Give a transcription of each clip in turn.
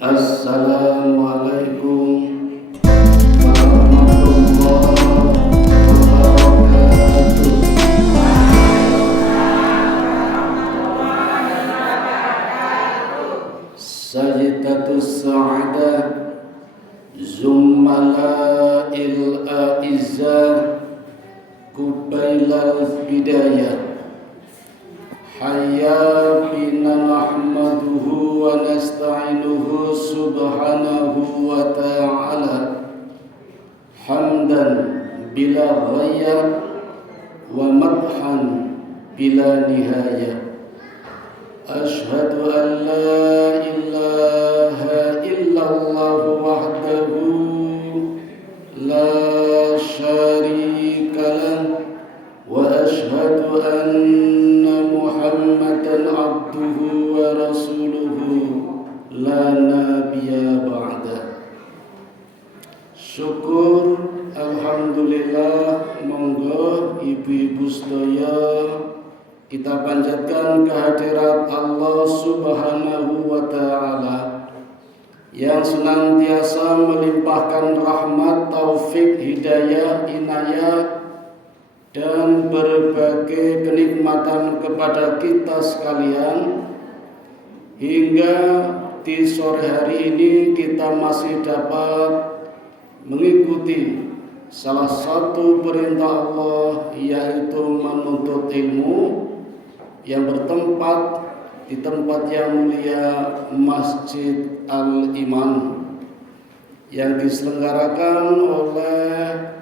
Assalamualaikum warahmatullahi wabarakatuh. Sajdatus sa'adah Zummala'il a'izzah Kubailal bidayah. Hayya bina nahmaduhu wa nasta'inuhu subhanahu wa ta'ala hamdan bila ghaya wa madhan bila nihaya. Ashhadu an la ilaha illallah wahdahu la syarika lah wa ashhadu anna Muhammadan abduhu wa rasuluhu la nabiyya ba'da. Syukur alhamdulillah, monggo ibu-ibu sedaya kita panjatkan kehadirat Allah Subhanahu wa taala yang senantiasa melimpahkan rahmat, taufik, hidayah, inayah dan berbagai kenikmatan kepada kita sekalian, hingga di sore hari ini kita masih dapat mengikuti salah satu perintah Allah, yaitu menuntut ilmu yang bertempat di tempat yang mulia Masjid Al-Iman yang diselenggarakan oleh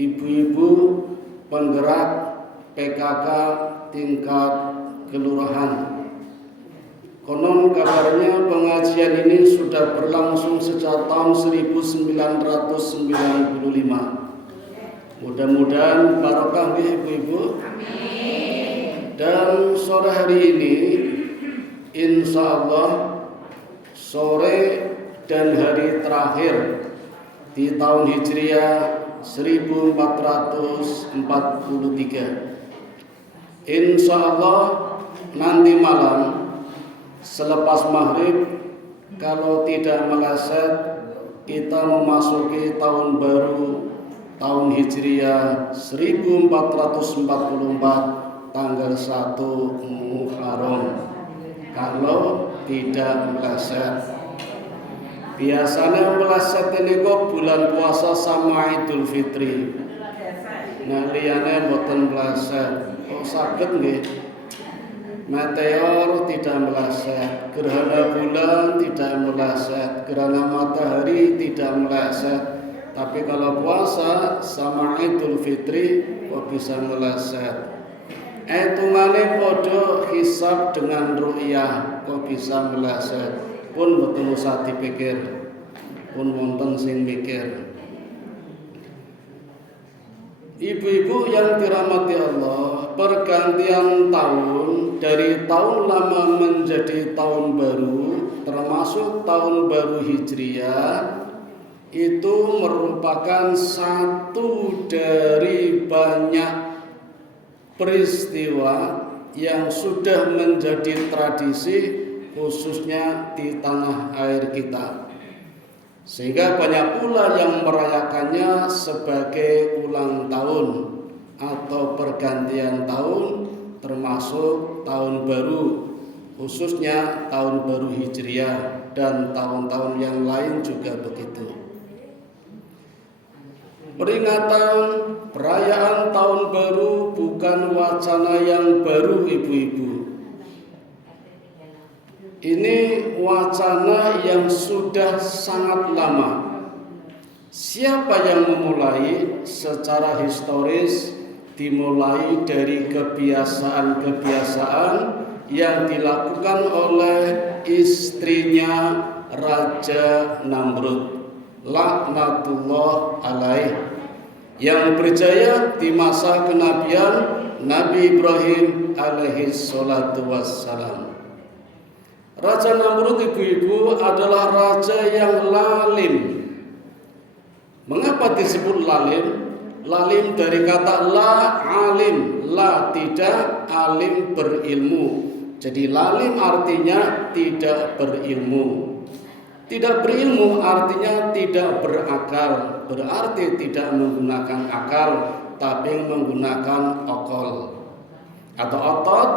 ibu-ibu penggerak PKK tingkat kelurahan. Konon kabarnya pengajian ini sudah berlangsung sejak tahun 1995. Mudah-mudahan barokah ibu-ibu. Dan sore hari ini insya Allah sore dan hari terakhir di tahun Hijriah 1443. Insya Allah nanti malam selepas maghrib, kalau tidak meleset, kita memasuki tahun baru, tahun Hijriah 1444 tanggal 1 Muharram, kalau tidak meleset. Biasanya meleset ini kok bulan puasa sama Idul Fitri. Nah, liyane mboten meleset. Kok saged nggih? Meteor tidak meleset, gerhana bulan tidak meleset, gerhana matahari tidak meleset. Tapi kalau puasa sama Idul Fitri kok bisa meleset. Hitungane padha hisab dengan ru'yah kok bisa meleset. Pun betul usah dipikir, pun wonten sing mikir. Ibu-ibu yang dirahmati Allah, pergantian tahun dari tahun lama menjadi tahun baru, termasuk tahun baru Hijriah, itu merupakan satu dari banyak peristiwa yang sudah menjadi tradisi, khususnya di tanah air kita, sehingga banyak pula yang merayakannya sebagai ulang tahun atau pergantian tahun, termasuk tahun baru, khususnya tahun baru Hijriah, dan tahun-tahun yang lain juga begitu. Peringatan perayaan tahun baru bukan wacana yang baru ibu-ibu. Ini wacana yang sudah sangat lama. Siapa yang memulai? Secara historis dimulai dari kebiasaan-kebiasaan yang dilakukan oleh istrinya Raja Namrud, laknatullah alaih, yang berjaya di masa kenabian Nabi Ibrahim alaihi salatu wassalam. Raja Namrud ibu-ibu adalah raja yang lalim. Mengapa disebut lalim? Lalim dari kata la alim, la tidak, alim berilmu. Jadi lalim artinya tidak berilmu. Tidak berilmu artinya tidak berakal, berarti tidak menggunakan akal, tapi menggunakan okol atau otot,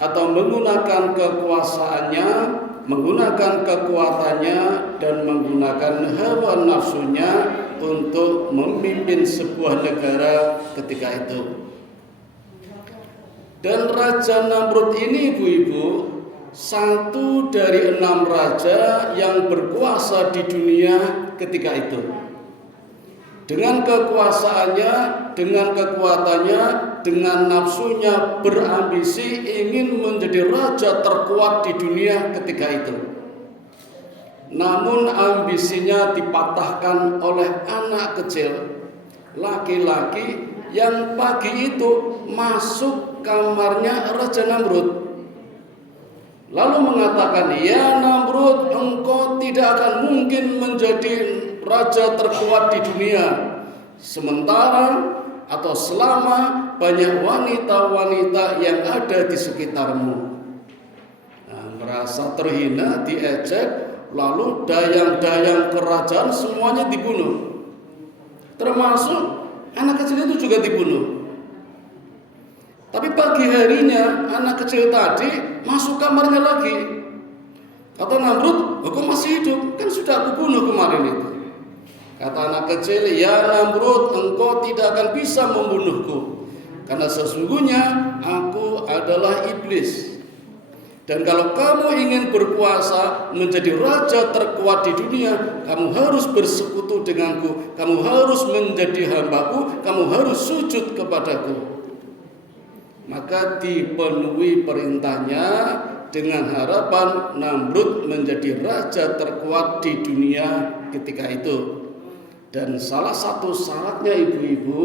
atau menggunakan kekuasaannya, menggunakan kekuatannya, dan menggunakan hawa nafsunya untuk memimpin sebuah negara ketika itu. Dan Raja Namrud ini, ibu-ibu, satu dari 6 raja yang berkuasa di dunia ketika itu. Dengan kekuasaannya, dengan kekuatannya, dengan nafsunya, berambisi ingin menjadi raja terkuat di dunia ketika itu. Namun ambisinya dipatahkan oleh anak kecil, laki-laki yang pagi itu masuk kamarnya Raja Namrud. Lalu mengatakan, "Ya Namrud, engkau tidak akan mungkin menjadi raja terkuat di dunia sementara atau selama banyak wanita-wanita yang ada di sekitarmu." Nah, merasa terhina, diejek, lalu dayang-dayang kerajaan semuanya dibunuh. Termasuk anak kecil itu juga dibunuh. Tapi pagi harinya anak kecil tadi masuk kamarnya lagi. Kata Namrud, "Kok masih hidup? Kan sudah aku bunuh kemarin itu." Kata anak kecil, "Ya Namrud, engkau tidak akan bisa membunuhku, karena sesungguhnya aku adalah iblis. Dan kalau kamu ingin berkuasa menjadi raja terkuat di dunia, kamu harus bersekutu denganku, kamu harus menjadi hambaku, kamu harus sujud kepadaku." Maka dipenuhi perintahnya dengan harapan Namrud menjadi raja terkuat di dunia ketika itu. Dan salah satu syaratnya, ibu-ibu,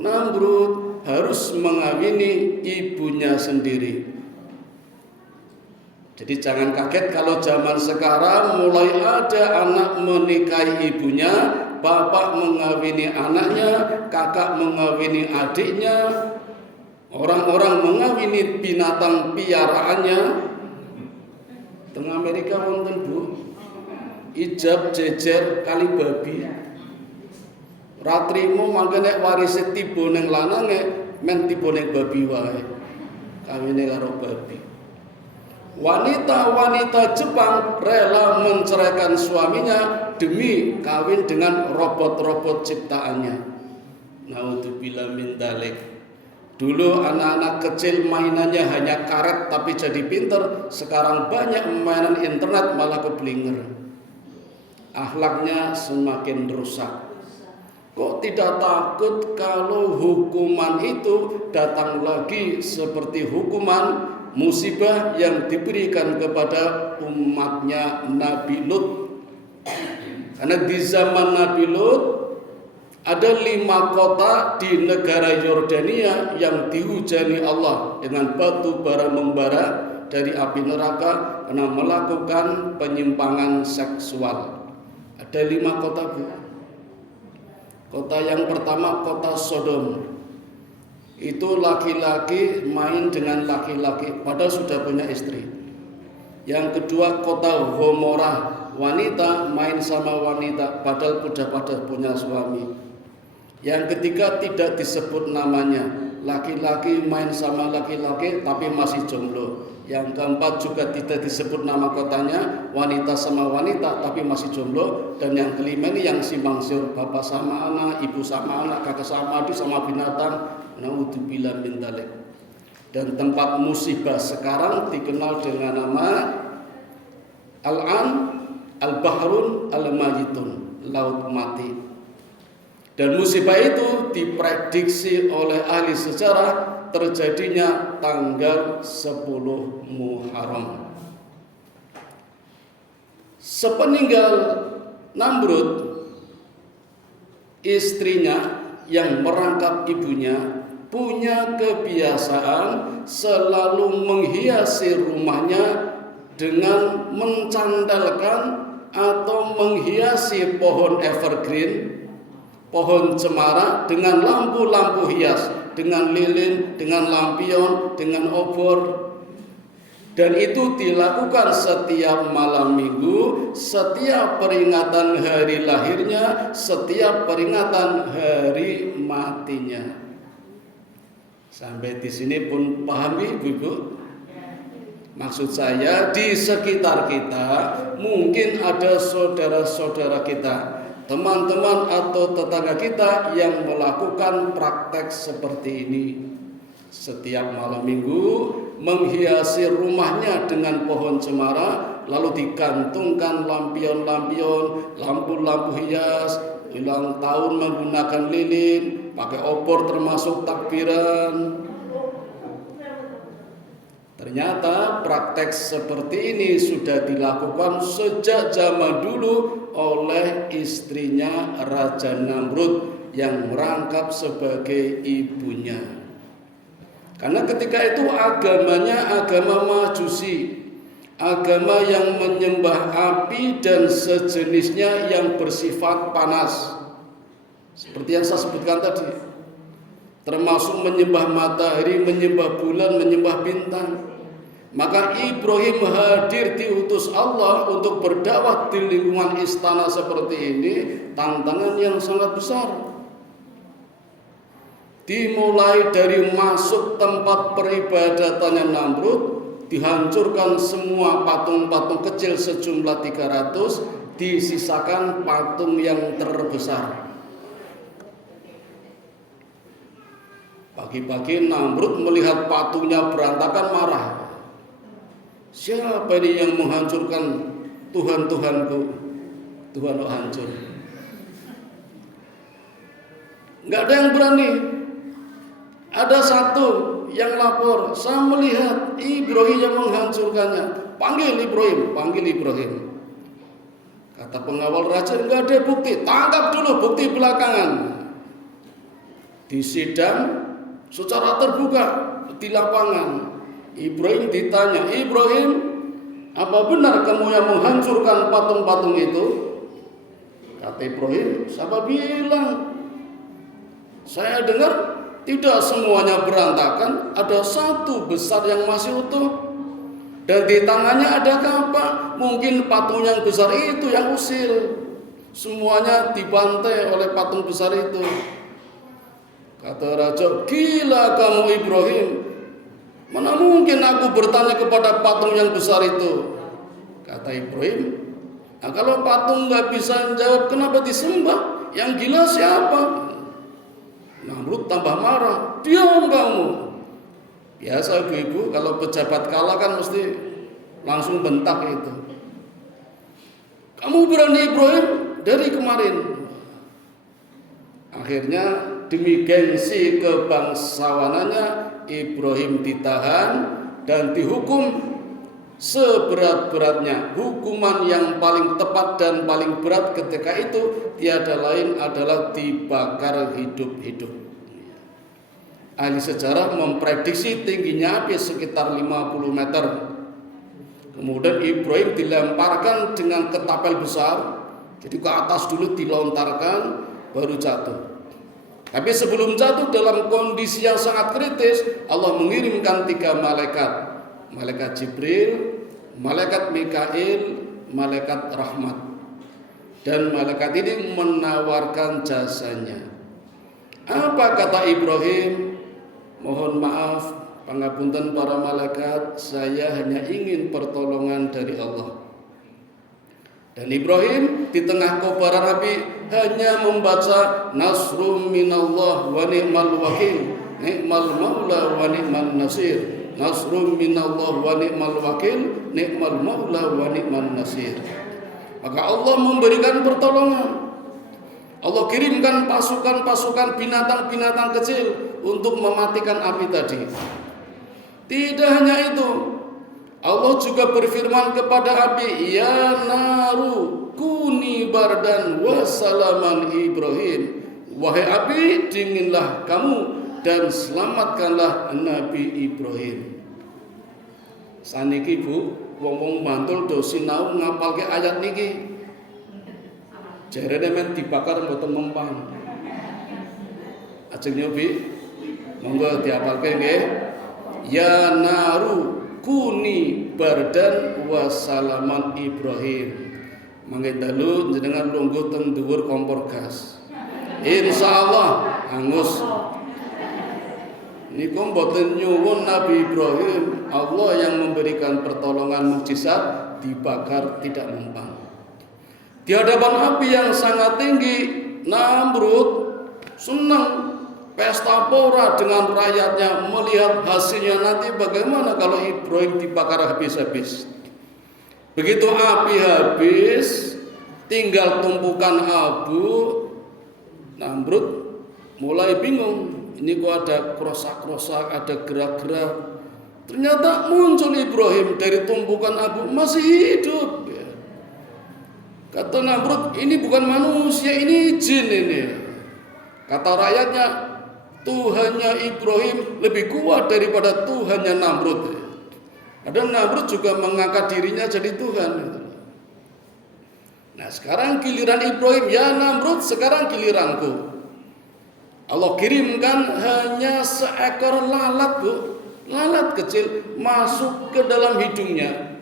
Namrud harus mengawini ibunya sendiri. Jadi jangan kaget kalau zaman sekarang mulai ada anak menikahi ibunya, bapak mengawini anaknya, kakak mengawini adiknya, orang-orang mengawini binatang piaraannya. Teng Amerika wonten, Bu, ijab jejer kali babi. Ratrimo mangke nek warise tiba ning lanange men tiba ning babi wae. Kawine karo babi. Wanita-wanita Jepang rela menceraikan suaminya demi kawin dengan robot-robot ciptaannya. Naudzubillah min dzalik. Dulu anak-anak kecil mainannya hanya karet tapi jadi pinter. Sekarang banyak mainan internet malah keblinger. Akhlaknya semakin rusak. Kok tidak takut kalau hukuman itu datang lagi seperti hukuman musibah yang diberikan kepada umatnya Nabi Lut? Karena di zaman Nabi Lut ada 5 kota di negara Yordania yang dihujani Allah dengan batu bara membara dari api neraka karena melakukan penyimpangan seksual. Ada 5 kota, Bu. Kota yang pertama kota Sodom. Itu laki-laki main dengan laki-laki padahal sudah punya istri. Yang kedua kota Gomorrah, wanita main sama wanita padahal sudah pada punya suami. Yang ketiga tidak disebut namanya, laki-laki main sama laki-laki tapi masih jomblo. Yang keempat juga tidak disebut nama kotanya, wanita sama wanita tapi masih jomblo. Dan yang kelima ini yang simpang siur, bapak sama anak, ibu sama anak, kakak sama adik sama binatang. Naudzubillah min dzalik. Dan tempat musibah sekarang dikenal dengan nama Al-An, Al-Bahrun, Al-Majitun, laut mati. Dan musibah itu diprediksi oleh ahli sejarah terjadinya tanggal 10 Muharram. Sepeninggal Namrud, istrinya yang merangkap ibunya punya kebiasaan selalu menghiasi rumahnya dengan mencandalkan atau menghiasi pohon evergreen, pohon cemara dengan lampu-lampu hias, dengan lilin, dengan lampion, dengan obor. Dan itu dilakukan setiap malam minggu, setiap peringatan hari lahirnya, setiap peringatan hari matinya. Sampai di sini pun pahami Ibu-ibu? Maksud saya di sekitar kita mungkin ada saudara-saudara kita, teman-teman atau tetangga kita yang melakukan praktek seperti ini. Setiap malam minggu menghiasi rumahnya dengan pohon cemara, lalu digantungkan lampion-lampion, lampu-lampu hias, ulang tahun menggunakan lilin, pakai obor termasuk takbiran. Ternyata praktek seperti ini sudah dilakukan sejak zaman dulu oleh istrinya Raja Namrud yang merangkap sebagai ibunya. Karena ketika itu agamanya agama Majusi, agama yang menyembah api dan sejenisnya yang bersifat panas. Seperti yang saya sebutkan tadi, termasuk menyembah matahari, menyembah bulan, menyembah bintang. Maka Ibrahim hadir diutus Allah untuk berdakwah di lingkungan istana seperti ini, tantangan yang sangat besar. Dimulai dari masuk tempat peribadatannya Namrud, dihancurkan semua patung-patung kecil sejumlah 300, disisakan patung yang terbesar. Pagi-pagi Namrud melihat patungnya berantakan, marah. Siapa ini yang menghancurkan Tuhan-Tuhanku? Tuhan kok hancur. Nggak ada yang berani. Ada satu yang lapor, saya melihat Ibrahim yang menghancurkannya. Panggil Ibrahim, panggil Ibrahim. Kata pengawal raja, nggak ada bukti, tangkap dulu bukti belakangan. Di sidang secara terbuka di lapangan, Ibrahim ditanya, Ibrahim, apa benar kamu yang menghancurkan patung-patung itu? Kata Ibrahim, siapa bilang? Saya dengar tidak semuanya berantakan, ada satu besar yang masih utuh. Dan di tangannya ada kapak, mungkin patung yang besar itu yang usil. Semuanya dibantai oleh patung besar itu. Kata raja, gila kamu Ibrahim. Mana mungkin aku bertanya kepada patung yang besar itu? Kata Ibrahim, nah kalau patung nggak bisa jawab, kenapa disembah? Yang gila siapa? Namrud tambah marah, diam kamu. Biasa ibu-ibu kalau pejabat kalah kan mesti langsung bentak itu. Kamu berani Ibrahim dari kemarin. Akhirnya demi gengsi kebangsawanannya Ibrahim ditahan dan dihukum seberat-beratnya. Hukuman yang paling tepat dan paling berat ketika itu tiada lain adalah dibakar hidup-hidup. Ahli sejarah memprediksi tingginya api sekitar 50 meter. Kemudian Ibrahim dilemparkan dengan ketapel besar. Jadi ke atas dulu dilontarkan, baru jatuh. Tapi sebelum jatuh dalam kondisi yang sangat kritis, Allah mengirimkan 3 malaikat. Malaikat Jibril, malaikat Mikail, malaikat Rahmat. Dan malaikat ini menawarkan jasanya. Apa kata Ibrahim? Mohon maaf, pangapunten para malaikat, saya hanya ingin pertolongan dari Allah. Dan Ibrahim di tengah kobaran api hanya membaca Nasrum minallah wa ni'mal wakil, ni'mal maula wa ni'mal nasir. Nasrum minallah wa ni'mal wakil, ni'mal maula wa ni'mal nasir. Maka Allah memberikan pertolongan. Allah kirimkan pasukan-pasukan binatang-binatang kecil untuk mematikan api tadi. Tidak hanya itu, Allah juga berfirman kepada api, ya naru kuni bardan wa salaman Ibrahim. Wahai api, dinginlah kamu dan selamatkanlah Nabi Ibrahim. Saniki Bu, wong-wong mantul do sinau ngapalke ayat niki. Jarene men dibakar mboten mempan. Ajeng nyobi, monggo diapalke nggih. Ya naru kuni bardan wa salaman Ibrahim. Mangke dalu jenengan lungguh teng dhuwur kompor gas. Insyaallah angus. Niku mboten nyuwun Nabi Ibrahim, Allah yang memberikan pertolongan mukjizat dibakar tidak mempan. Di hadapan api yang sangat tinggi, Namrud senang pesta pora dengan rakyatnya, melihat hasilnya nanti bagaimana kalau Ibrahim dibakar habis-habis. Begitu api habis, tinggal tumpukan abu, Namrud mulai bingung. Ini kok ada kerosak-kerosak, ada gerak-gerak. Ternyata muncul Ibrahim dari tumpukan abu, masih hidup. Kata Namrud, ini bukan manusia, ini jin ini. Kata rakyatnya, Tuhannya Ibrahim lebih kuat daripada Tuhannya Namrud. Padahal Namrud juga mengangkat dirinya jadi Tuhan. Nah sekarang giliran Ibrahim, ya Namrud sekarang giliranku. Allah kirimkan hanya seekor lalat, Bu. Lalat kecil masuk ke dalam hidungnya.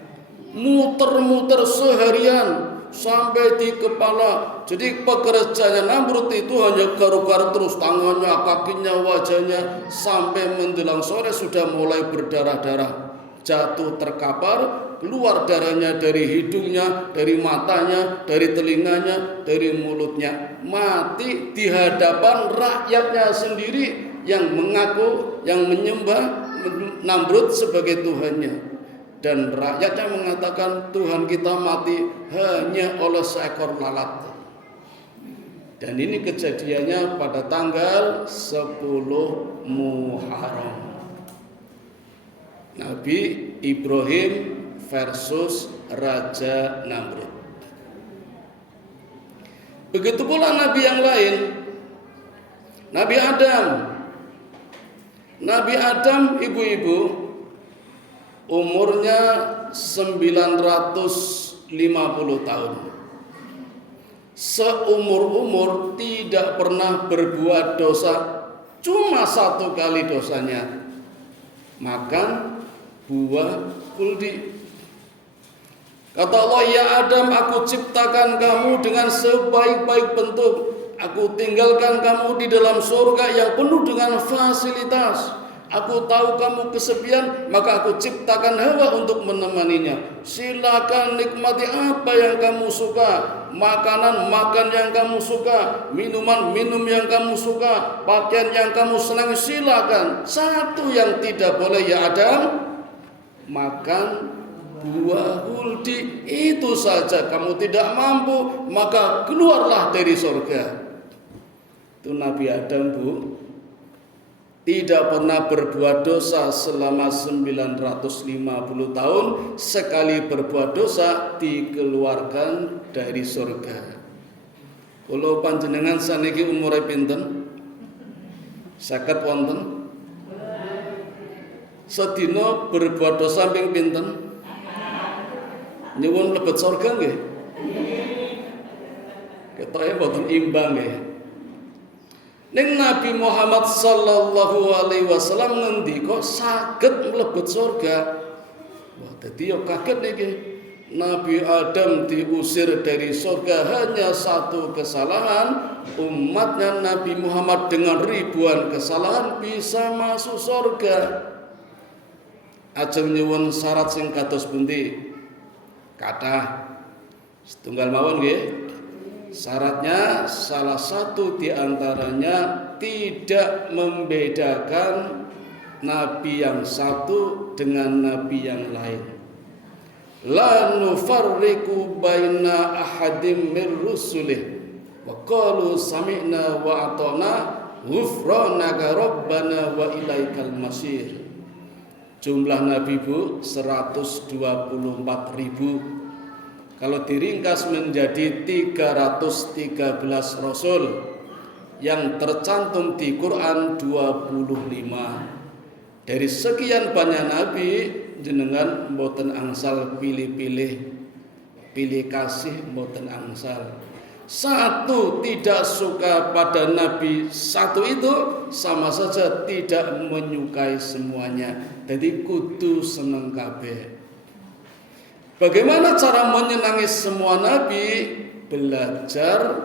Muter-muter seharian sampai di kepala. Jadi pekerjaannya Namrud itu hanya garuk-garuk terus tangannya, kakinya, wajahnya, sampai menjelang sore sudah mulai berdarah-darah. Jatuh terkapar, keluar darahnya dari hidungnya, dari matanya, dari telinganya, dari mulutnya. Mati di hadapan rakyatnya sendiri yang mengaku, yang menyembah Namrud sebagai Tuhannya. Dan rakyatnya mengatakan Tuhan kita mati hanya oleh seekor lalat. Dan ini kejadiannya pada tanggal 10 Muharram. Nabi Ibrahim versus Raja Namrud. Begitu pula nabi yang lain, Nabi Adam. Nabi Adam, ibu-ibu, umurnya 950 tahun. Seumur-umur tidak pernah berbuat dosa, cuma satu kali dosanya, makan buah khuldi. Kata Allah, ya Adam, aku ciptakan kamu dengan sebaik-baik bentuk. Aku tinggalkan kamu di dalam surga yang penuh dengan fasilitas. Aku tahu kamu kesepian, maka aku ciptakan Hawa untuk menemaninya. Silakan nikmati apa yang kamu suka. Makanan makan yang kamu suka, minuman minum yang kamu suka, pakaian yang kamu senangi, silakan. Satu yang tidak boleh ya Adam, makan buah khuldi. Itu saja kamu tidak mampu, maka keluarlah dari surga. Itu Nabi Adam, Bu, tidak pernah berbuat dosa selama 950 tahun. Sekali berbuat dosa dikeluarkan dari surga. Kalau panjenengan saniki umure pinten? 50 wonten? Sedina berbuat dosa ping pinten? Nyuwun mlebet surga nggih? Ketoke mboten imbang nggih. Ning Nabi Muhammad sallallahu alaihi wasallam ngendika saged mlebet surga. Wah, dadi yo kaget niki. Nabi Adam diusir dari surga hanya satu kesalahan, umatnya Nabi Muhammad dengan ribuan kesalahan bisa masuk surga. Ajeng nyuwun syarat sing kados pundi? Kathah setunggal mawon nggih. Syaratnya salah satu di antaranya tidak membedakan nabi yang satu dengan nabi yang lain. La nufarriqu baina ahadim mir rusulih wa qalu sami'na wa ata'na ghufranaka rabbana wa ilaikal masir. Jumlah nabi, Bu, 124.000. Kalau diringkas menjadi 313 rasul, yang tercantum di Quran 25. Dari sekian banyak nabi, jenengan mboten angsal pilih-pilih, pilih kasih mboten angsal. Satu tidak suka pada Nabi satu itu sama saja tidak menyukai semuanya. Jadi kudu seneng kabeh. Bagaimana cara menyenangi semua Nabi? Belajar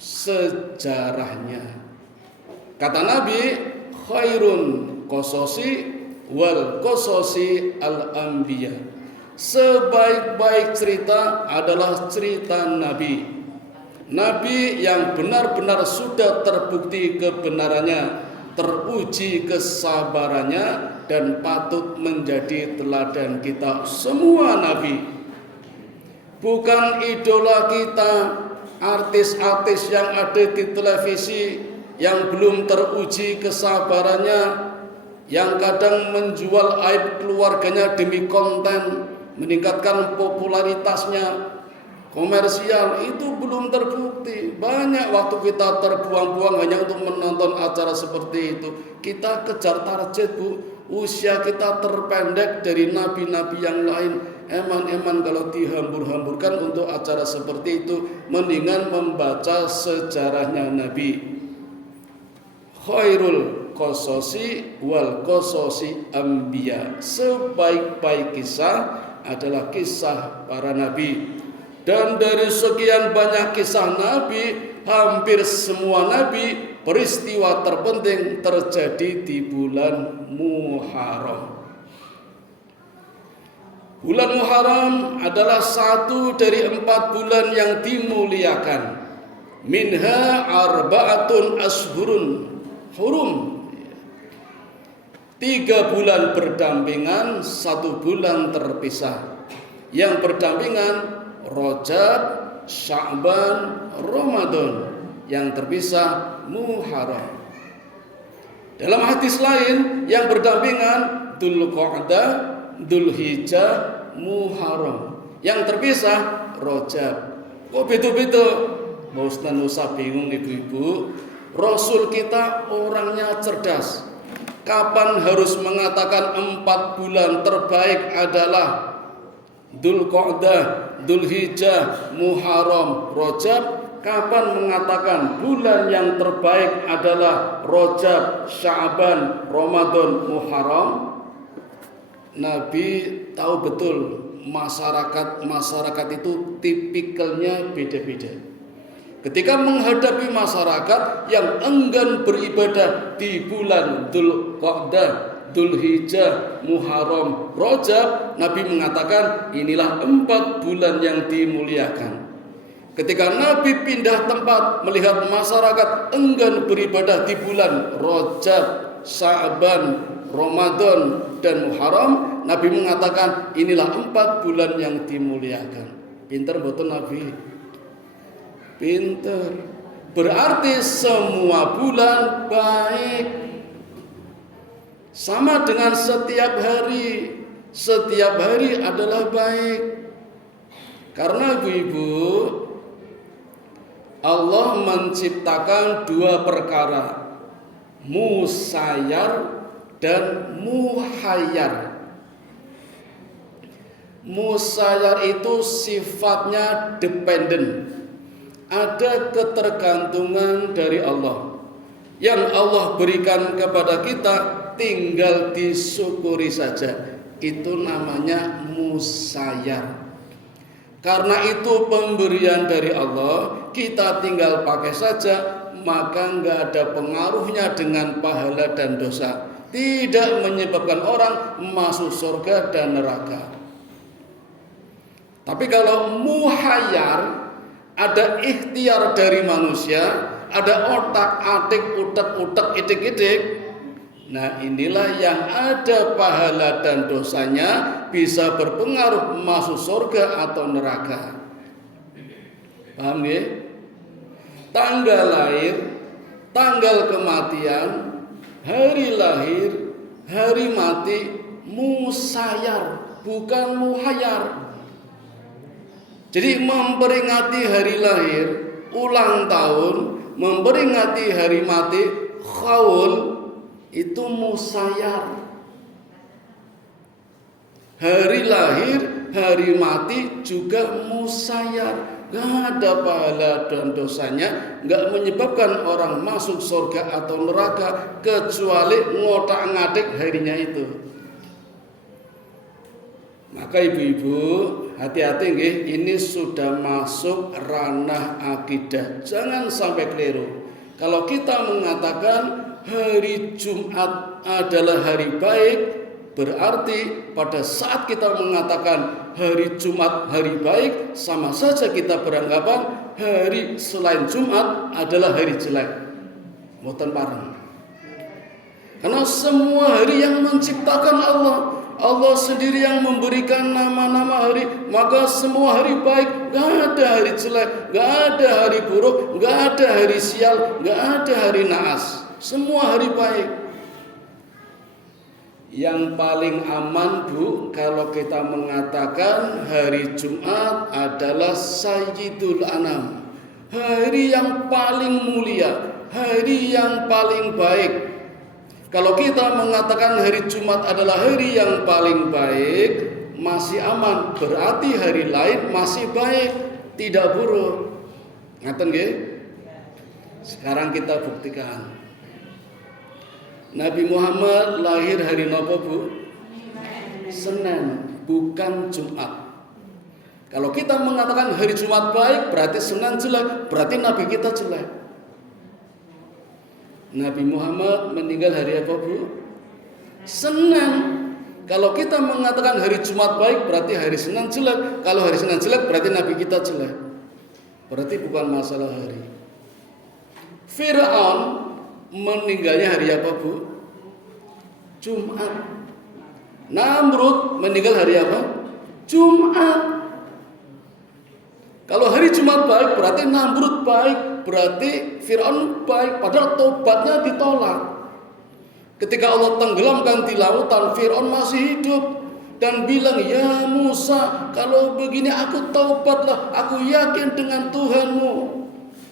sejarahnya. Kata Nabi, khairun qasosi wal qasosi al-anbiya. Sebaik-baik cerita adalah cerita Nabi. Nabi yang benar-benar sudah terbukti kebenarannya, teruji kesabarannya, dan patut menjadi teladan kita semua Nabi. Bukan idola kita, artis-artis yang ada di televisi yang belum teruji kesabarannya, yang kadang menjual aib keluarganya demi konten, meningkatkan popularitasnya, komersial, itu belum terbukti. Banyak waktu kita terbuang-buang hanya untuk menonton acara seperti itu. Kita kejar target, Bu. Usia kita terpendek dari nabi-nabi yang lain. Eman-eman kalau dihambur-hamburkan untuk acara seperti itu, mendingan membaca sejarahnya Nabi. Khairul qasosi wal qasosi anbiya. Sebaik-baik kisah adalah kisah para nabi. Dan dari sekian banyak kisah nabi, hampir semua nabi, peristiwa terpenting terjadi di bulan Muharram. Bulan Muharram adalah satu dari 4 bulan yang dimuliakan. Minha arba'atun ashhurun hurum. 3 bulan berdampingan, 1 bulan terpisah. Yang berdampingan Rajab, Sya'ban, Ramadan. Yang terpisah Muharram. Dalam hadis lain yang berdampingan Dzulqa'dah, Dzulhijjah, Muharram. Yang terpisah Rajab. Kok beda-beda? Mau Ustaz bingung ibu-ibu. Rasul kita orangnya cerdas. Kapan harus mengatakan 4 bulan terbaik adalah Dzulqa'dah, Dzulhijjah, Muharram, Rajab? Kapan mengatakan bulan yang terbaik adalah Rajab, Sya'ban, Ramadan, Muharram? Nabi tahu betul masyarakat itu tipikalnya beda-beda. Ketika menghadapi masyarakat yang enggan beribadah di bulan Dzulqa'dah, Dzulhijjah, Muharram, Rajab, Nabi mengatakan inilah 4 bulan yang dimuliakan. Ketika Nabi pindah tempat melihat masyarakat enggan beribadah di bulan Rajab, Sya'ban, Ramadan, dan Muharram, Nabi mengatakan inilah 4 bulan yang dimuliakan. Pinter betul Nabi. Pinter. Berarti semua bulan baik. Sama dengan setiap hari. Setiap hari adalah baik. Karena ibu-ibu, Allah menciptakan 2 perkara, musayyar dan muhayyar. Musayyar itu sifatnya dependen. Ada ketergantungan dari Allah. Yang Allah berikan kepada kita tinggal disyukuri saja. Itu namanya musayyar. Karena itu pemberian dari Allah, kita tinggal pakai saja, maka nggak ada pengaruhnya dengan pahala dan dosa. Tidak menyebabkan orang masuk surga dan neraka. Tapi kalau muhayyar, ada ikhtiar dari manusia, ada otak-atik, utek-utek, idik-idik. Nah inilah yang ada pahala dan dosanya bisa berpengaruh masuk surga atau neraka. Paham ya? Tanggal lahir, tanggal kematian, hari lahir, hari mati, musayyar, bukan muhayyar. Jadi memperingati hari lahir, ulang tahun, memperingati hari mati, khaul, itu musayyar. Hari lahir, hari mati juga musayyar. Gak ada pahala dan dosanya, gak menyebabkan orang masuk surga atau neraka kecuali ngotak-ngatik harinya itu. Maka ibu-ibu hati-hati nggih, ini sudah masuk ranah akidah. Jangan sampai keliru. Kalau kita mengatakan hari Jumat adalah hari baik, berarti pada saat kita mengatakan hari Jumat hari baik, sama saja kita beranggapan hari selain Jumat adalah hari jelek. Mboten pareng. Karena semua hari yang menciptakan Allah, Allah sendiri yang memberikan nama-nama hari, maka semua hari baik. Gak ada hari jelek, gak ada hari buruk, gak ada hari sial, gak ada hari naas. Semua hari baik. Yang paling aman Bu, kalau kita mengatakan hari Jumat adalah Sayyidul Anam, hari yang paling mulia, hari yang paling baik. Kalau kita mengatakan hari Jumat adalah hari yang paling baik, masih aman, berarti hari lain masih baik, tidak buruk. Ngaten nggih? Sekarang kita buktikan. Nabi Muhammad lahir hari napa, Bu? Senin, bukan Jumat. Kalau kita mengatakan hari Jumat baik, berarti Senin jelek, berarti Nabi kita jelek. Nabi Muhammad meninggal hari apa, Bu? Senin. Kalau kita mengatakan hari Jumat baik, berarti hari Senin jelek. Kalau hari Senin jelek, berarti Nabi kita jelek. Berarti bukan masalah hari. Fir'aun meninggalnya hari apa, Bu? Jumat. Namrud meninggal hari apa? Jumat. Kalau hari Jumat baik, berarti Namrud baik, berarti Fir'aun baik, padahal tobatnya ditolak. Ketika Allah tenggelamkan di lautan, Fir'aun masih hidup dan bilang, "Ya Musa, kalau begini aku taubatlah, aku yakin dengan Tuhanmu."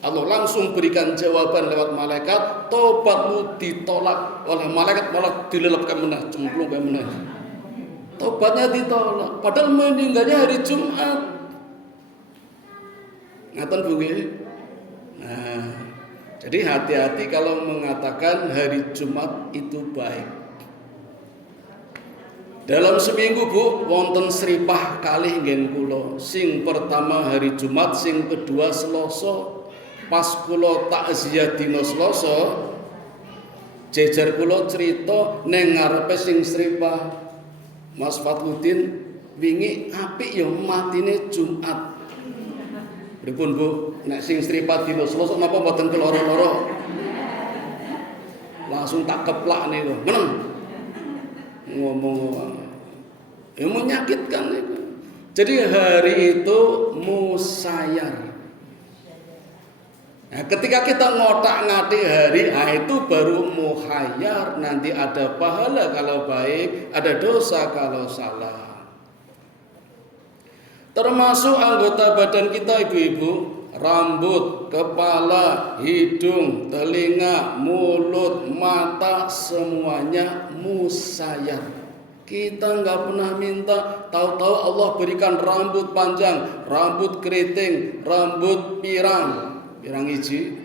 Allah langsung berikan jawaban lewat malaikat, "Tobatmu ditolak." Oleh malaikat malah dilelapkan menah, cemplung ke menah. Tobatnya ditolak, padahal meninggalnya hari Jumat. Ngaten Bu nggih? Nah, jadi hati-hati kalau mengatakan hari Jumat itu baik. Dalam seminggu Bu, wonten sripah kalih ngen kula. Sing pertama hari Jumat, sing kedua Selasa. Pas kula takziah dina Selasa, jejer kula cerita neng ngarepe sing sripah, Mas Fatluddin wingi apik ya matine Jumat. Pripun Bu, nek sing sripat dina Selasa napa mboten keloro-loro? Langsung tak keplak niku. Meneng. Ngomong ya menyakitkan itu. Jadi hari itu musayyar. Nah, ketika kita ngotak-ngatik hari, itu baru muhayyar. Nanti ada pahala kalau baik, ada dosa kalau salah. Termasuk anggota badan kita ibu-ibu, rambut, kepala, hidung, telinga, mulut, mata, semuanya musayyar. Kita nggak pernah minta, tahu-tahu Allah berikan rambut panjang, rambut keriting, rambut pirang hiji.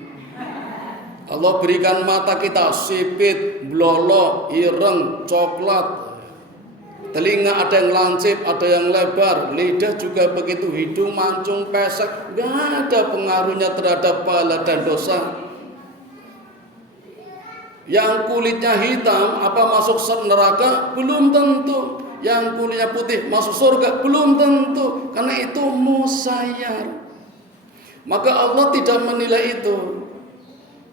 Allah berikan mata kita sipit, blolo, ireng, coklat. Telinga ada yang lancip, ada yang lebar, lidah juga begitu, hidung mancung, pesek, gak ada pengaruhnya terhadap pahala dan dosa. Yang kulitnya hitam, apa masuk neraka? Belum tentu. Yang kulitnya putih masuk surga? Belum tentu. Karena itu musayyar. Maka Allah tidak menilai itu.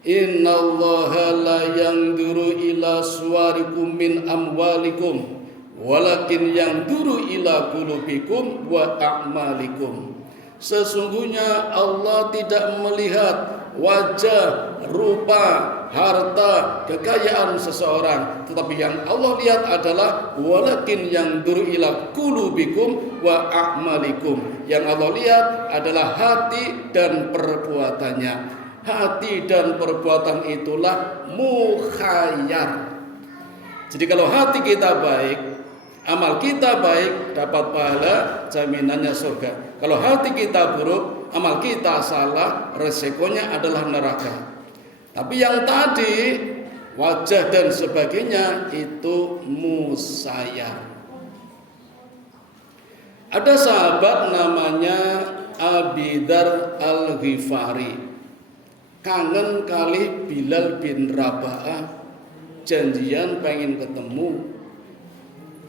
Innallaha la yanzuru ila suwarikum min amwalikum, walakin yanzuru ila qulubikum wa a'malikum. Sesungguhnya Allah tidak melihat wajah, rupa, harta, kekayaan seseorang, tetapi yang Allah lihat adalah walakin yanzuru ila qulubikum wa a'malikum. Yang Allah lihat adalah hati dan perbuatannya. Hati dan perbuatan itulah mukhayyar. Jadi kalau hati kita baik, amal kita baik, dapat pahala, jaminannya surga. Kalau hati kita buruk, amal kita salah, resikonya adalah neraka. Tapi yang tadi, wajah dan sebagainya, itu musayyar. Ada sahabat namanya Abi Dzar Al-Ghifari, kangen kali Bilal bin Rabah, janjian pengen ketemu.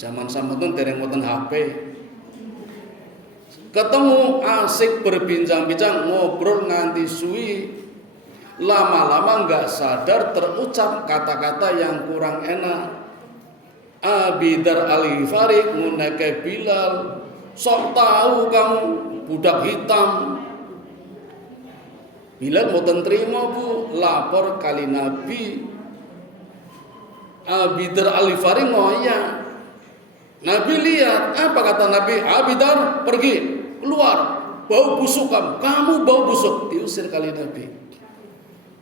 Zaman sampeyan dereng wonten HP. Ketemu asik berbincang-bincang, ngobrol nganti suwi. Lama-lama nggak sadar terucap kata-kata yang kurang enak. Abi Dzar Al-Ghifari nguneke Bilal, sok tahu kamu budak hitam. Bilal mboten trima Bu, lapor kali Nabi. Abi Dzar Al-Ghifari ngoyak. Nabi lihat, apa kata Nabi? Abi Dzar, pergi, keluar, bau busuk kamu bau busuk. Diusir kali Nabi.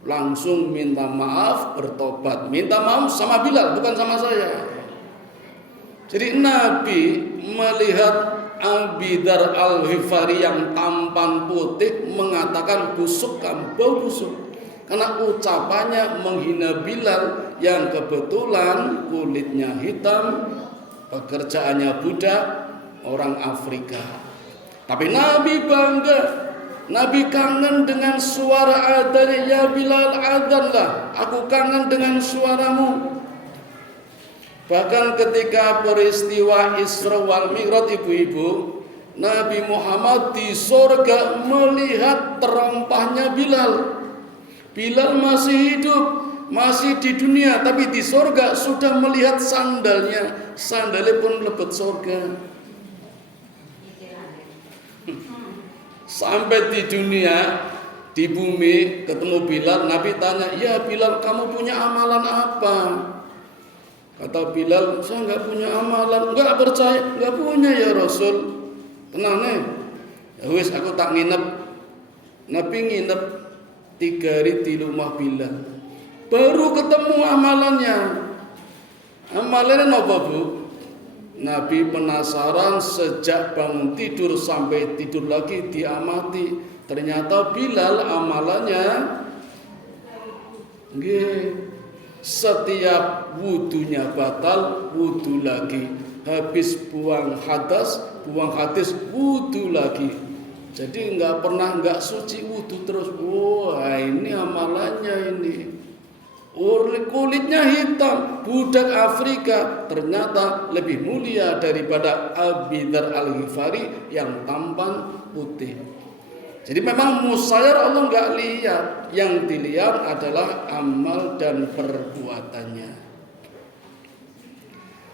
Langsung minta maaf, bertobat. Minta maaf sama Bilal, bukan sama saya. Jadi Nabi melihat Abi Dzar Al-Ghifari yang tampan putih mengatakan busuk kamu, bau busuk. Karena ucapannya menghina Bilal yang kebetulan kulitnya hitam, pekerjaannya budak, orang Afrika. Tapi Nabi bangga, Nabi kangen dengan suara adzan. Ya Bilal, adzanlah, aku kangen dengan suaramu. Bahkan ketika peristiwa Isra wal Mi'raj, ibu-ibu, Nabi Muhammad di surga melihat terompahnya Bilal. Bilal masih hidup, masih di dunia, tapi di surga sudah melihat sandalnya. Sandalnya pun mlebet surga. Sampai di dunia, di bumi ketemu Bilal, Nabi tanya, ya Bilal, kamu punya amalan apa? Kata Bilal, saya nggak punya amalan. Nggak percaya? Nggak punya ya Rasul. Tenang nih. Ya wis, aku tak nginep. Nabi nginep 3 hari di rumah Bilal. Baru ketemu amalannya. Amalannya apa Bu? Nabi penasaran, sejak bangun tidur sampai tidur lagi diamati. Ternyata Bilal amalannya setiap wudunya batal, wudu lagi. Habis buang hadis, wudu lagi. Jadi nggak suci, wudu terus. Wah, ini amalannya ini. Kulitnya hitam, budak Afrika, ternyata lebih mulia daripada Abi Dzar Al-Ghifari yang tampan putih. Jadi memang musayyar Allah nggak lihat, yang dilihat adalah amal dan perbuatannya.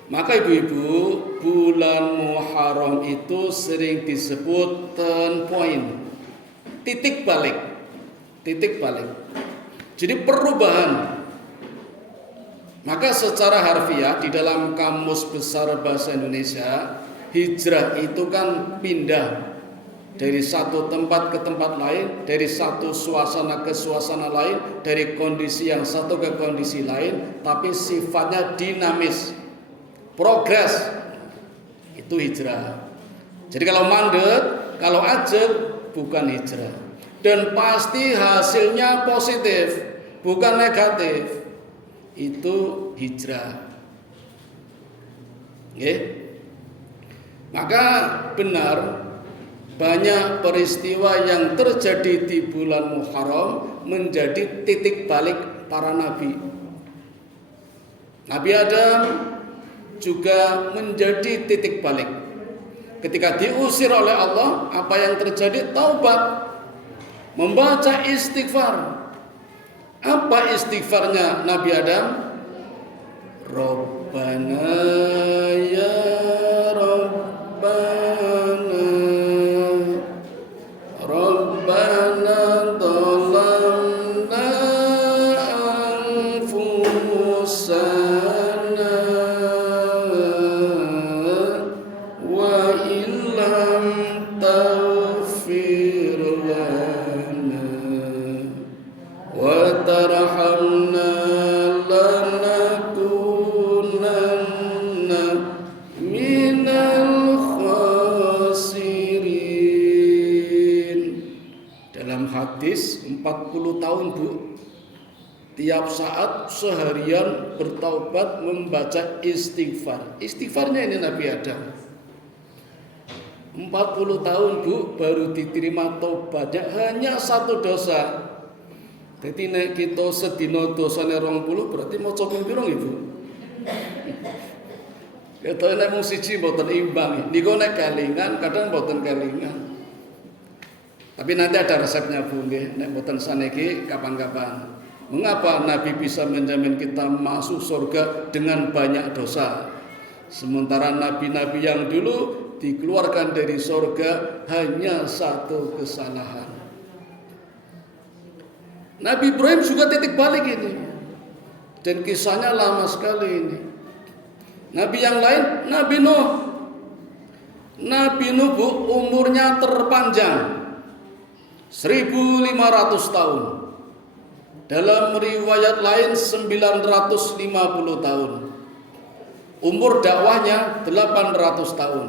Maka ibu-ibu, bulan Muharram itu sering disebut turn point, titik balik. Jadi perubahan. Maka secara harfiah di dalam Kamus Besar Bahasa Indonesia, hijrah itu kan pindah dari satu tempat ke tempat lain, dari satu suasana ke suasana lain, dari kondisi yang satu ke kondisi lain, tapi sifatnya dinamis, progres. Itu hijrah. Jadi kalau mandek, kalau ajab, bukan hijrah. Dan pasti hasilnya positif, bukan negatif. Itu hijrah. Maka benar, banyak peristiwa yang terjadi di bulan Muharram menjadi titik balik para nabi. Nabi Adam juga menjadi titik balik. Ketika diusir oleh Allah, apa yang terjadi? Taubat, membaca istighfar. Apa istighfarnya Nabi Adam? Rabbana ya Rabbana, Rabbana dhalamna anfusana wa illam taghfir lana wa tarhamna lanakunanna hadis 40 tahun Bu. Tiap saat seharian bertaubat membaca istighfar. Istighfarnya ini Nabi Adam. 40 tahun Bu baru diterima taubatnya hanya satu dosa. Jadi nek kita sedina dosane 20 berarti maca ping pira nggih Bu? Kita nek mung siji mboten imbang. Niku nek kelingan kadang mboten kelingan. Tapi nanti ada resepnya Bu nggih, nek mboten saniki kapan-kapan. Mengapa Nabi bisa menjamin kita masuk surga dengan banyak dosa? Sementara nabi-nabi yang dulu dikeluarkan dari surga hanya satu kesalahan. Nabi Ibrahim juga titik balik ini. Dan kisahnya lama sekali ini. Nabi yang lain, Nabi Nuh. Nabi Nuh Bu, umurnya terpanjang 1500 tahun. Dalam riwayat lain 950 tahun. Umur dakwahnya 800 tahun.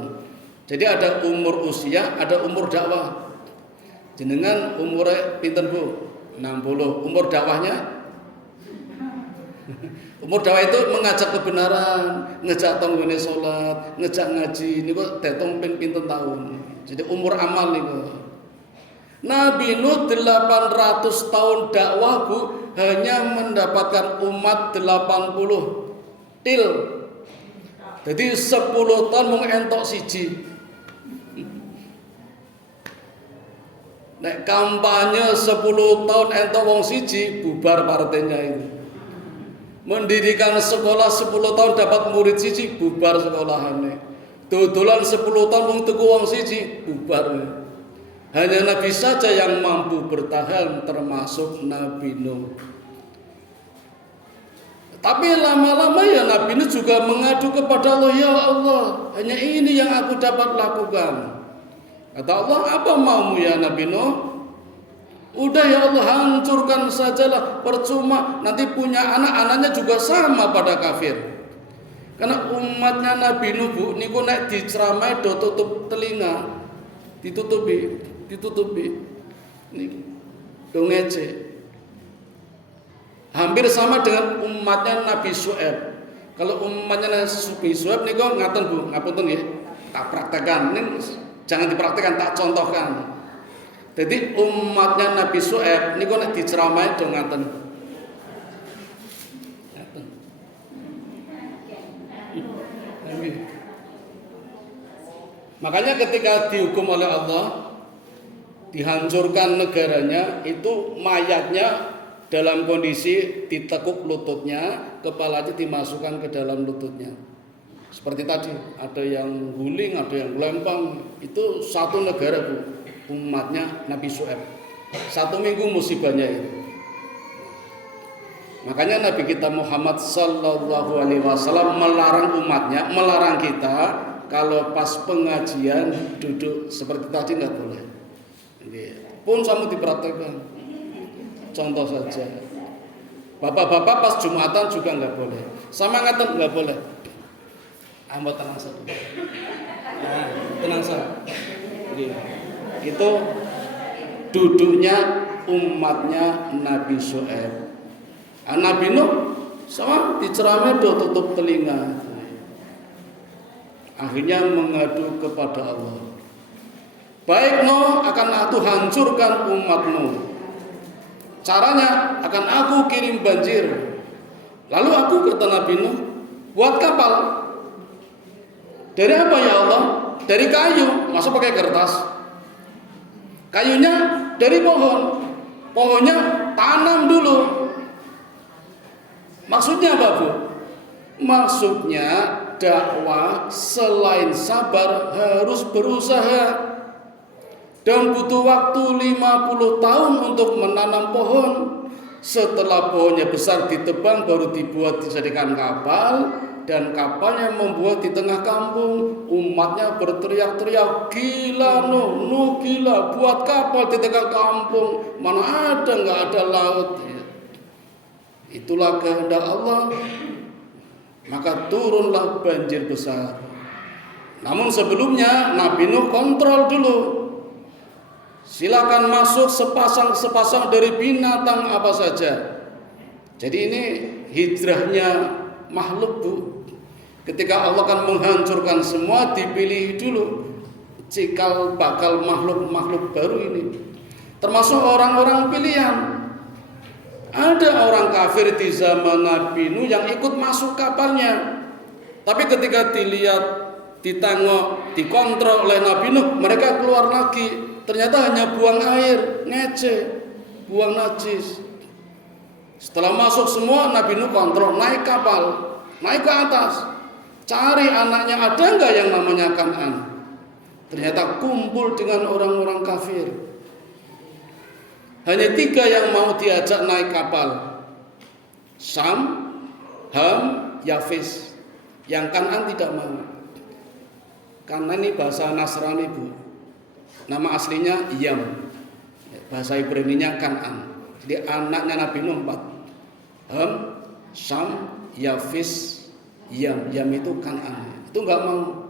Jadi ada umur usia, ada umur dakwah. Jenengan umurnya pinten Bu? 60. Umur dakwahnya? Umur dakwah itu mengajak kebenaran, ngejak tonggone salat, ngejak ngaji niku tetong pinten tahun. Jadi umur amal niku. Nabi Nuh 800 tahun dakwah Bu, hanya mendapatkan umat 80 til. Jadi 10 tahun mung entok siji. Nek kampanye 10 tahun entok wong siji, bubar partainya itu. Mendirikan sekolah 10 tahun dapat murid siji, bubar sekolahannya. Dodolan 10 tahun mung tuku wong siji, bubar. Hanya Nabi saja yang mampu bertahan, termasuk Nabi Nuh. Tapi lama-lama ya Nabi Nuh juga mengadu kepada Allah, ya Allah, hanya ini yang aku dapat lakukan. Kata Allah, apa maumu ya Nabi Nuh? Udah ya Allah, hancurkan sajalah, percuma. Nanti punya anak-anaknya juga sama pada kafir. Karena umatnya Nabi Nuh Bu, niku nek diceramai do tutup telinga, ditutupi nih do ngece. Hampir sama dengan umatnya Nabi Syuaib. Kalau umatnya Nabi Syuaib niku ngaten Bu, ngapunten nggih, tak praktekkan. Ning jangan dipraktekkan, tak contohkan. Jadi umatnya Nabi Syuaib niku nek diceramai do ngaten. Makanya ketika dihukum oleh Allah, dihancurkan negaranya, itu mayatnya dalam kondisi ditekuk lututnya, kepalanya dimasukkan ke dalam lututnya. Seperti tadi, ada yang guling, ada yang lempang. Itu satu negara Bu, umatnya Nabi Syuaib. 1 minggu musibahnya itu. Makanya Nabi kita Muhammad sallallahu alaihi wasallam melarang umatnya, melarang kita kalau pas pengajian duduk seperti tadi nggak boleh. Pun sama dipraktekkan. Contoh saja, bapak-bapak pas Jumatan juga nggak boleh. Sama ngaten nggak boleh. Ambo tenang saja. Nah, tenang saja. Itu duduknya umatnya Nabi Syuaib. Nabi Nuh sama diceramai do tutup telinga. Akhirnya mengadu kepada Allah. Baik Nuh, akan aku hancurkan umatmu. Caranya akan aku kirim banjir. Lalu aku kata Nabi Nuh, buat kapal. Dari apa ya Allah? Dari kayu. Masa pakai kertas? Kayunya dari pohon. Pohonnya tanam dulu. Maksudnya apa Bu? Maksudnya dakwah selain sabar harus berusaha. Dan butuh waktu 50 tahun untuk menanam pohon. Setelah pohonnya besar ditebang, baru dibuat dijadikan kapal. Dan kapalnya membuat di tengah kampung. Umatnya berteriak-teriak, gila Nuh gila, buat kapal di tengah kampung. Mana ada, nggak ada laut. Itulah kehendak Allah. Maka turunlah banjir besar. Namun sebelumnya Nabi Nuh kontrol dulu. Silakan masuk sepasang dari binatang apa saja. Jadi ini hijrahnya makhluk, Bu. Ketika Allah akan menghancurkan semua, dipilih dulu cikal bakal makhluk baru ini. Termasuk orang-orang pilihan. Ada orang kafir di zaman Nabi Nuh yang ikut masuk kapalnya. Tapi ketika dilihat, ditengok, dikontrol oleh Nabi Nuh, mereka keluar lagi. Ternyata hanya buang air, ngece, buang najis. Setelah masuk semua, Nabi Nuh kontrol, naik kapal, naik ke atas. Cari anaknya, ada nggak yang namanya Kan'an? Ternyata kumpul dengan orang-orang kafir. Hanya 3 yang mau diajak naik kapal. Sam, Ham, Yafis. Yang Kan'an tidak mau. Kan'an ini bahasa Nasrani, Bu. Nama aslinya Yam. Bahasa Ibrani-nya Kan'an. Jadi anaknya Nabi Nuh 4. Ham, Sam, Yafis, Yam itu Kan'an. Itu enggak mau.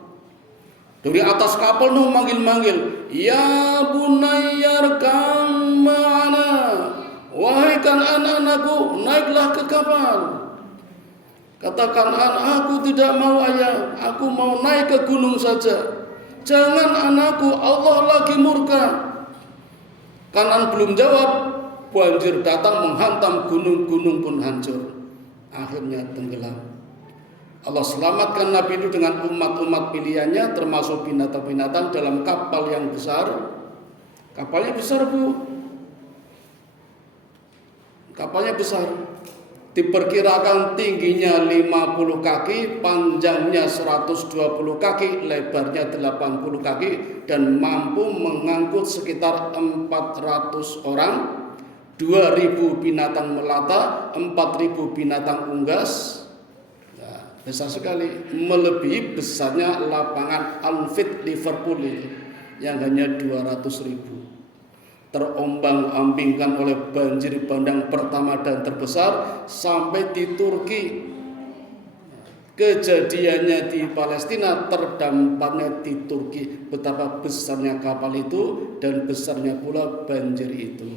Dari atas kapal Nuh manggil-manggil, "Ya bunayyarkam ma'ana." Wahai Kan'an anakku, naiklah ke kapal. Kata Kan'an, "Aku tidak mau ayah, aku mau naik ke gunung saja. Jangan anakku, Allah lagi murka." Kan'an belum jawab, banjir datang menghantam gunung-gunung pun hancur. Akhirnya tenggelam. Allah selamatkan Nabi itu dengan umat-umat pilihannya, termasuk binatang-binatang dalam kapal yang besar. Kapalnya besar, Bu. Kapalnya besar. Diperkirakan tingginya 50 kaki, panjangnya 120 kaki, lebarnya 80 kaki, dan mampu mengangkut sekitar 400 orang, 2.000 binatang melata, 4.000 binatang unggas. Besar sekali, melebihi besarnya lapangan Anfield Liverpool ini, yang hanya 200.000. Terombang-ambingkan oleh banjir bandang pertama dan terbesar sampai di Turki. Kejadiannya di Palestina, terdampaknya di Turki. Betapa besarnya kapal itu dan besarnya pula banjir itu.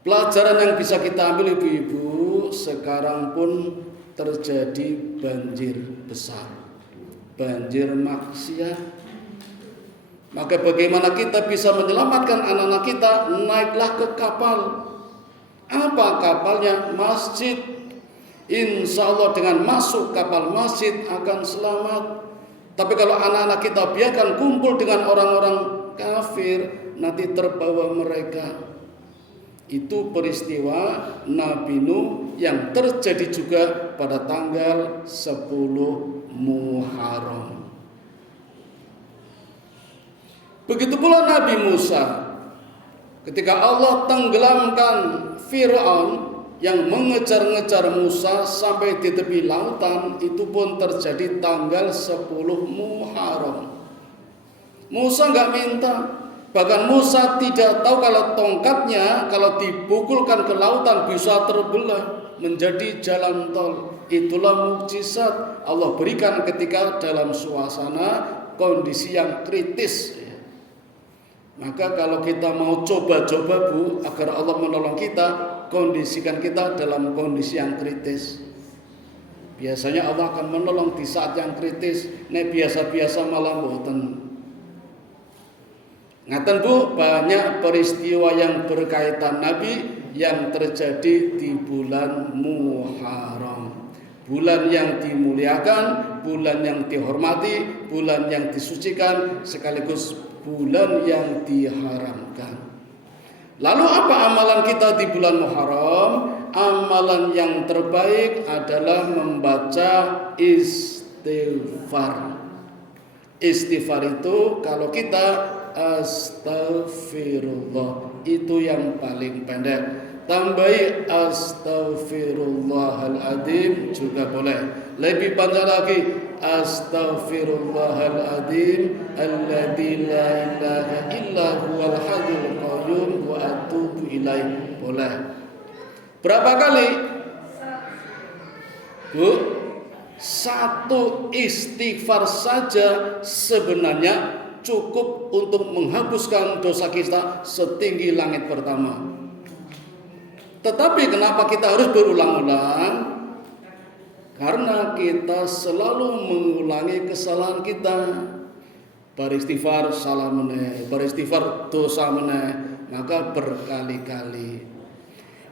Pelajaran yang bisa kita ambil, ibu-ibu, sekarang pun terjadi banjir besar, banjir maksiat. Maka bagaimana kita bisa menyelamatkan anak-anak kita? Naiklah ke kapal. Apa kapalnya? Masjid. Insya Allah dengan masuk kapal masjid akan selamat. Tapi kalau anak-anak kita biarkan kumpul dengan orang-orang kafir, nanti terbawa mereka. Itu peristiwa Nabi Nuh yang terjadi juga pada tanggal 10 Muharram. Begitu pula Nabi Musa. Ketika Allah tenggelamkan Fir'aun yang mengejar-ngejar Musa sampai di tepi lautan, itu pun terjadi tanggal 10 Muharram. Musa nggak minta. Bahkan Musa tidak tahu kalau tongkatnya kalau dipukulkan ke lautan bisa terbelah menjadi jalan tol. Itulah mukjizat Allah berikan ketika dalam suasana kondisi yang kritis. Maka kalau kita mau coba-coba, Bu, agar Allah menolong kita, kondisikan kita dalam kondisi yang kritis. Biasanya Allah akan menolong di saat yang kritis. Nek biasa-biasa malah mboten. Ngaten, Bu, banyak peristiwa yang berkaitan Nabi yang terjadi di bulan Muharram. Bulan yang dimuliakan, bulan yang dihormati, bulan yang disucikan, sekaligus bulan yang diharamkan. Lalu apa amalan kita di bulan Muharram? Amalan yang terbaik adalah membaca istighfar. Istighfar itu kalau kita astagfirullah, itu yang paling pendek. Tambahi astaghfirullahaladzim juga boleh. Lebih panjang lagi, astaghfirullahaladzim alladzi la ilaha illa huwal hayyul qayyum wa atubu ilaih, boleh. Berapa kali? Bu, satu istighfar saja sebenarnya cukup untuk menghapuskan dosa kita setinggi langit pertama. Tetapi kenapa kita harus berulang-ulang? Karena kita selalu mengulangi kesalahan kita. Beristighfar salah meneh, beristighfar dosa meneh, maka berkali-kali.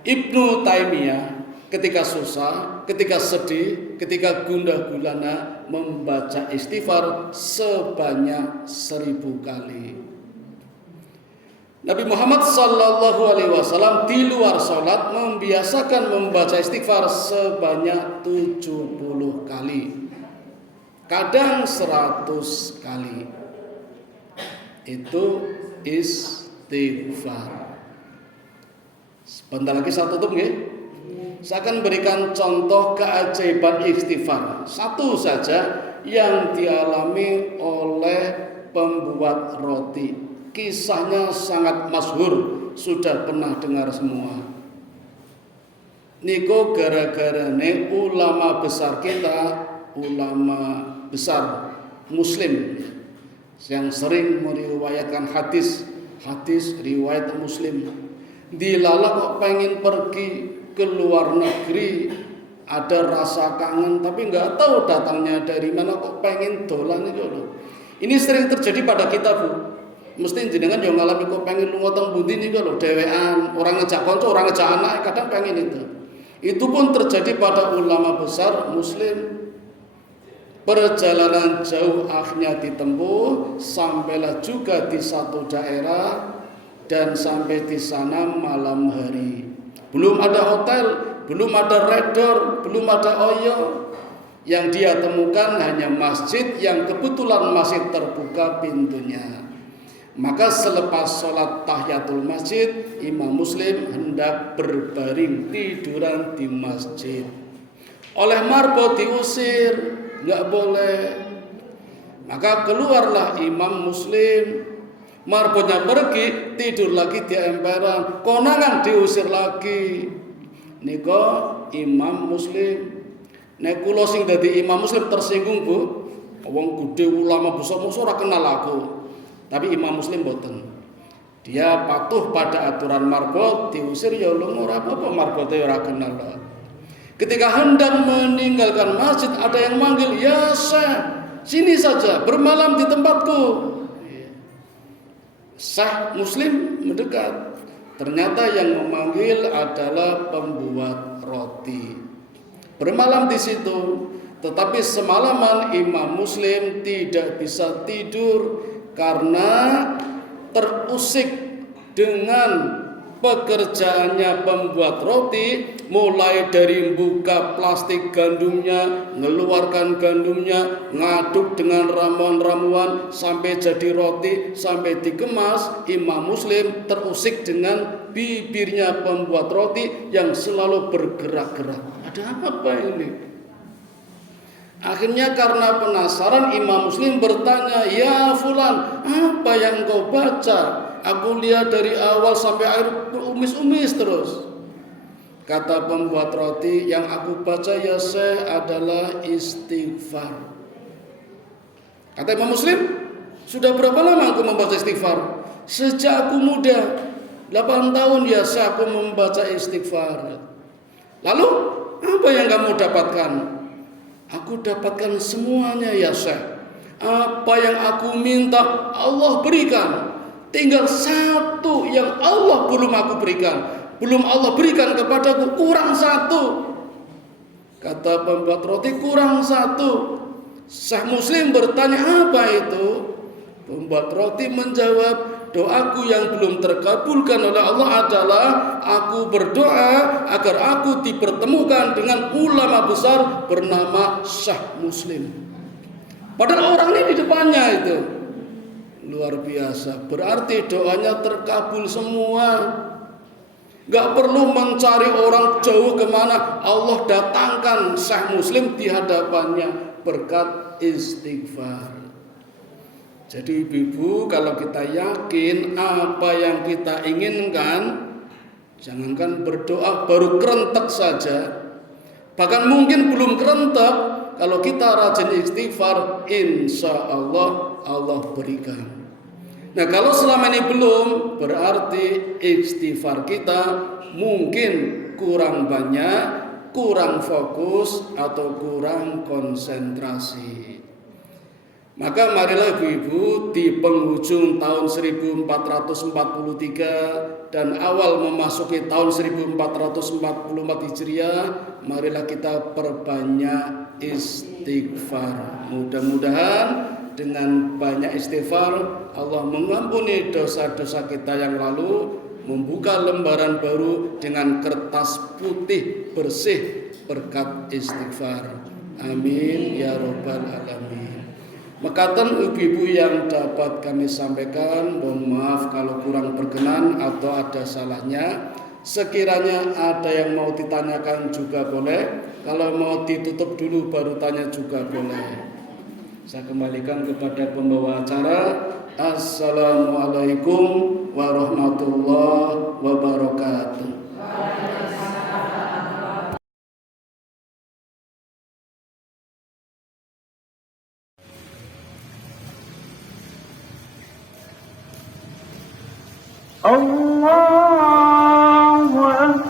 Ibnu Taimiyah ketika susah, ketika sedih, ketika gundah gulana membaca istighfar sebanyak 1000 kali. Nabi Muhammad SAW di luar sholat membiasakan membaca istighfar sebanyak 70 kali, kadang 100 kali. Itu istighfar. Sebentar lagi saya tutup ya. Saya akan berikan contoh keajaiban istighfar. Satu saja yang dialami oleh pembuat roti. Kisahnya sangat masyhur, sudah pernah dengar semua. Niko gara-gara ulama besar kita, ulama besar Muslim yang sering meriwayatkan hadis riwayat Muslim. Dilala kok pengen pergi ke luar negeri, ada rasa kangen tapi nggak tahu datangnya dari mana, kok pengen dolan itu loh. Ini sering terjadi pada kita, Bu. Mesti jenengan yang ngalami kok pengen lunga teng pundi niku lho, dhewean, orang ngejak kanca, orang ngejak anak, kadang pengen itu. Itu pun terjadi pada ulama besar Muslim. Perjalanan jauh akhirnya ditempuh, sampailah juga di satu daerah dan sampai di sana malam hari. Belum ada hotel, belum ada redor, belum ada oyo. Yang dia temukan hanya masjid yang kebetulan masih terbuka pintunya. Maka selepas sholat tahiyatul masjid, Imam Muslim hendak berbaring tiduran di masjid. Oleh marbot diusir, nggak boleh. Maka keluarlah Imam Muslim. Marbotnya pergi, tidur lagi di emperan. Konangan diusir lagi. Niko Imam Muslim. Nek kula sing dadi Imam Muslim tersinggung, Bu. Wong gede ulama besar mosok ora kenal aku. Tapi Imam Muslim boten. Dia patuh pada aturan marbot, diusir ya lunga ora apa-apa, marbote ora kenal. Ketika hendak meninggalkan masjid, ada yang manggil, "Ya Syekh, sini saja, bermalam di tempatku." Syekh Muslim mendekat. Ternyata yang memanggil adalah pembuat roti. Bermalam di situ, tetapi semalaman Imam Muslim tidak bisa tidur karena terusik dengan pekerjaannya pembuat roti, mulai dari buka plastik gandumnya, mengeluarkan gandumnya, ngaduk dengan ramuan-ramuan sampai jadi roti, sampai dikemas. Imam Muslim terusik dengan bibirnya pembuat roti yang selalu bergerak-gerak. Ada apa ini? Akhirnya karena penasaran, Imam Muslim bertanya, "Ya fulan, apa yang kau baca? Aku lihat dari awal sampai akhir berumis-umis terus." Kata pembuat roti, "Yang aku baca ya Syekh adalah istighfar." Kata Imam Muslim, "Sudah berapa lama aku membaca istighfar?" "Sejak aku muda, 8 tahun ya Syekh aku membaca istighfar." "Lalu apa yang kamu dapatkan?" "Aku dapatkan semuanya ya Syekh. Apa yang aku minta Allah berikan. Tinggal satu yang Allah belum aku berikan. Belum Allah berikan kepadaku, kurang satu." Kata pembuat roti, "Kurang satu." Syekh Muslim bertanya, "Apa itu?" Pembuat roti menjawab, "Doaku yang belum terkabulkan oleh Allah adalah aku berdoa agar aku dipertemukan dengan ulama besar bernama Syekh Muslim." Padahal orang ini di depannya itu. Luar biasa. Berarti doanya terkabul semua. Gak perlu mencari orang jauh kemana. Allah datangkan Syekh Muslim di hadapannya berkat istighfar. Jadi ibu-ibu, kalau kita yakin apa yang kita inginkan, jangankan berdoa baru kerentek saja, bahkan mungkin belum kerentek, kalau kita rajin istighfar, insya Allah Allah berikan. Nah, kalau selama ini belum, berarti istighfar kita mungkin kurang banyak, kurang fokus, atau kurang konsentrasi. Maka marilah ibu-ibu di penghujung tahun 1443 dan awal memasuki tahun 1444 Hijriah, marilah kita perbanyak istighfar. Mudah-mudahan dengan banyak istighfar Allah mengampuni dosa-dosa kita yang lalu, membuka lembaran baru dengan kertas putih bersih berkat istighfar. Amin ya robbal alamin. Mekaten ibu-ibu yang dapat kami sampaikan, mohon maaf kalau kurang berkenan atau ada salahnya. Sekiranya ada yang mau ditanyakan juga boleh, kalau mau ditutup dulu baru tanya juga boleh. Saya kembalikan kepada pembawa acara. Assalamualaikum warahmatullahi wabarakatuh. Allahu Akbar.